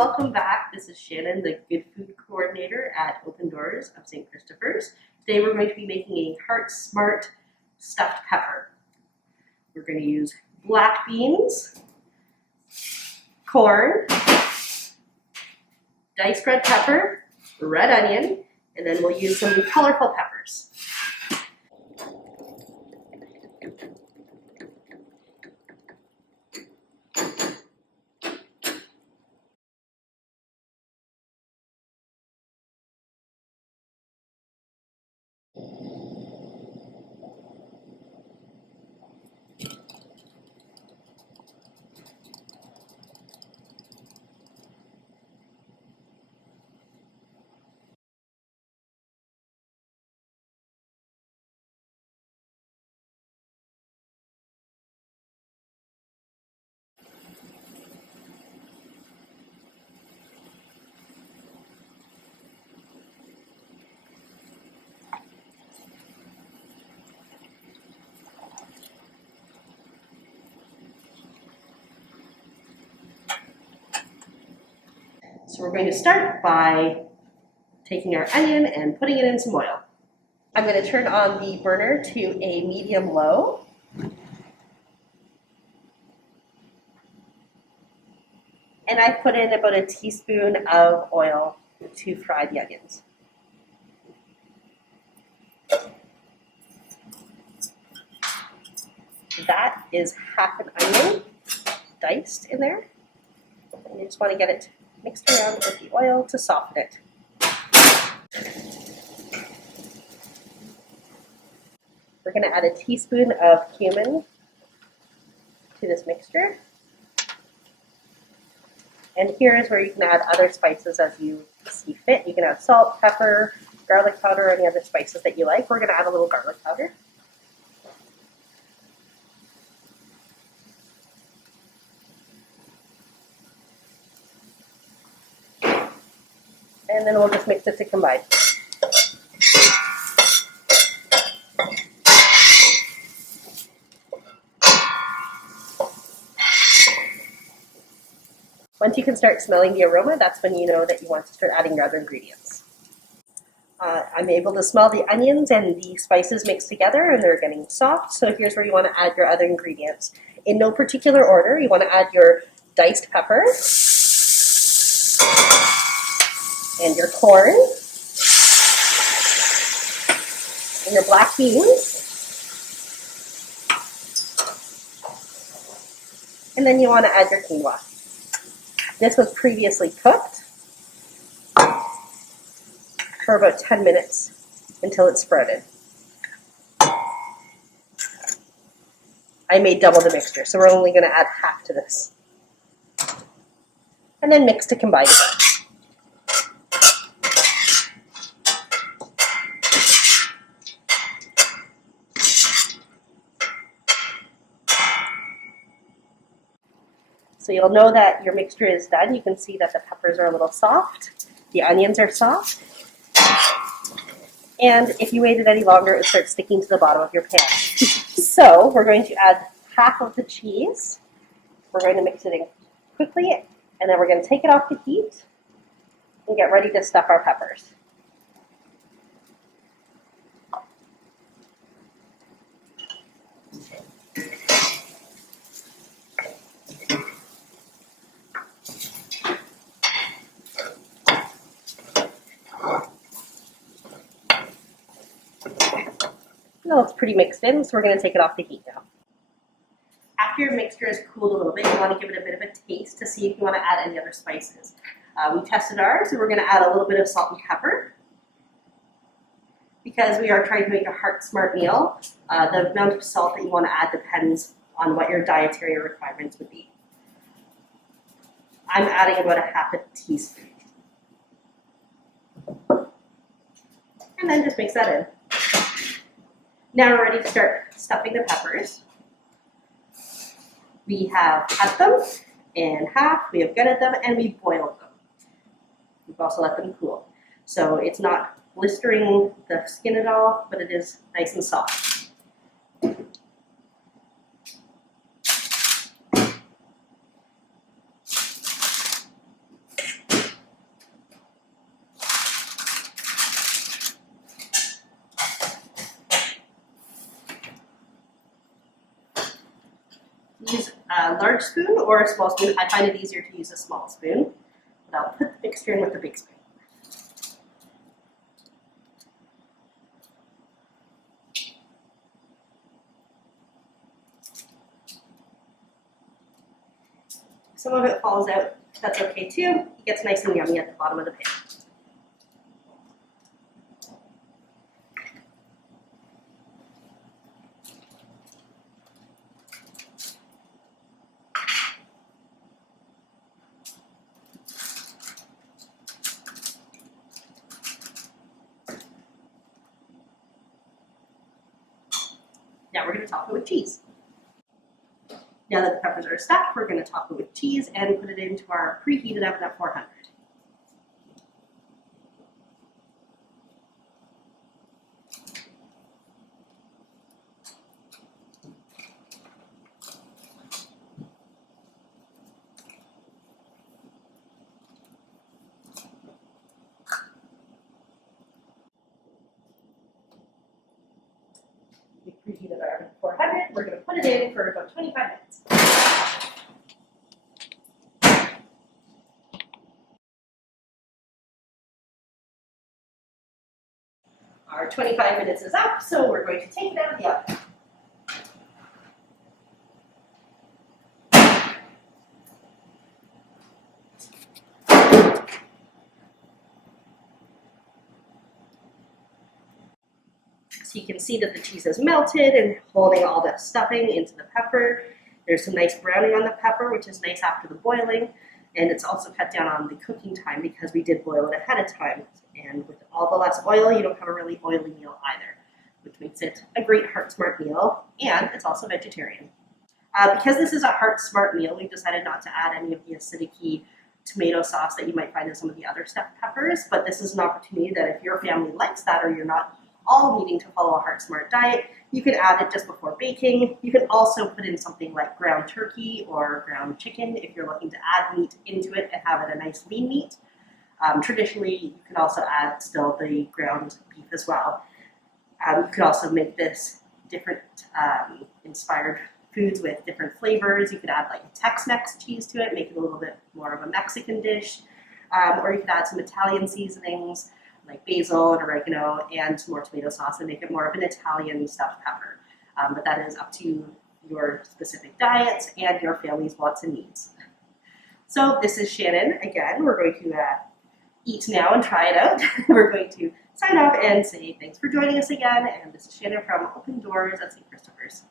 welcome back. This is Shannon, the Good Food Coordinator at Open Doors of St. Christopher's. Today we're going to be making a Heart Smart stuffed pepper. We're going to use black beans, corn, diced red pepper, red onion, and then we'll use some colorful peppers. So we're going to start by taking our onion and putting it in some oil. I'm going to turn on the burner to a medium-low. And I put in about a teaspoon of oil to fry the onions. That is half an onion diced in there. And you just want to get it mixed around with the oil to soften it. We're going to add a teaspoon of cumin to this mixture. And here is where you can add other spices as you see fit. You can add salt, pepper, garlic powder, or any other spices that you like. We're going to add a little garlic powder. And then we'll just mix it to combine. Once you can start smelling the aroma, that's when you know that you want to start adding your other ingredients. I'm able to smell the onions and the spices mixed together, and they're getting soft. So here's where you want to add your other ingredients. In no particular order, you want to add your diced pepper, and your corn, and your black beans, and then you want to add your quinoa. This was previously cooked for about 10 minutes until it sprouted. I made double the mixture, so we're only going to add half to this. And then mix to combine it. So you'll know that your mixture is done. You can see that the peppers are a little soft. The onions are soft. And if you waited any longer, it would start sticking to the bottom of your pan. So we're going to add half of the cheese. We're going to mix it in quickly, and then we're going to take it off the heat and get ready to stuff our peppers. Well, it's pretty mixed in, so we're going to take it off the heat now. After your mixture is cooled a little bit, you want to give it a bit of a taste to see if you want to add any other spices. We tested ours, so we're going to add a little bit of salt and pepper. Because we are trying to make a Heart Smart meal, the amount of salt that you want to add depends on what your dietary requirements would be. I'm adding about a half a teaspoon. And then just mix that in. Now we're ready to start stuffing the peppers. We have cut them in half, we have gutted them, and we boiled them. We've also let them cool. So it's not blistering the skin at all, but it is nice and soft. Use a large spoon or a small spoon. I find it easier to use a small spoon. But I'll put the mixture in with the big spoon. If some of it falls out, that's okay too. It gets nice and yummy at the bottom of the pan. Now we're going to top it with cheese. Now that the peppers are stuffed, we're going to top it with cheese and put it into our preheated oven at 400. We preheated our oven at 400. We're going to put it in for about 25 minutes. Our 25 minutes is up, so we're going to take it out of the oven. So you can see that the cheese is melted and holding all the stuffing into the pepper. There's some nice browning on the pepper, which is nice after the boiling. And it's also cut down on the cooking time because we did boil it ahead of time. And with all the less oil, you don't have a really oily meal either, which makes it a great Heart Smart meal. And it's also vegetarian. Because this is a Heart Smart meal, we've decided not to add any of the acidic tomato sauce that you might find in some of the other stuffed peppers. But this is an opportunity that if your family likes that or you're not all needing to follow a Heart Smart diet, you can add it just before baking. You can also put in something like ground turkey or ground chicken if you're looking to add meat into it and have it a nice lean meat. Traditionally, you can also add still the ground beef as well. You could also make this different inspired foods with different flavors. You could add like a Tex-Mex cheese to it, make it a little bit more of a Mexican dish. Or you could add some Italian seasonings like basil and oregano and some more tomato sauce and make it more of an Italian stuffed pepper. But that is up to your specific diets and your family's wants and needs. So this is Shannon again. We're going to eat now and try it out. We're going to sign off and say thanks for joining us again. And this is Shannon from Open Doors at St. Christopher's.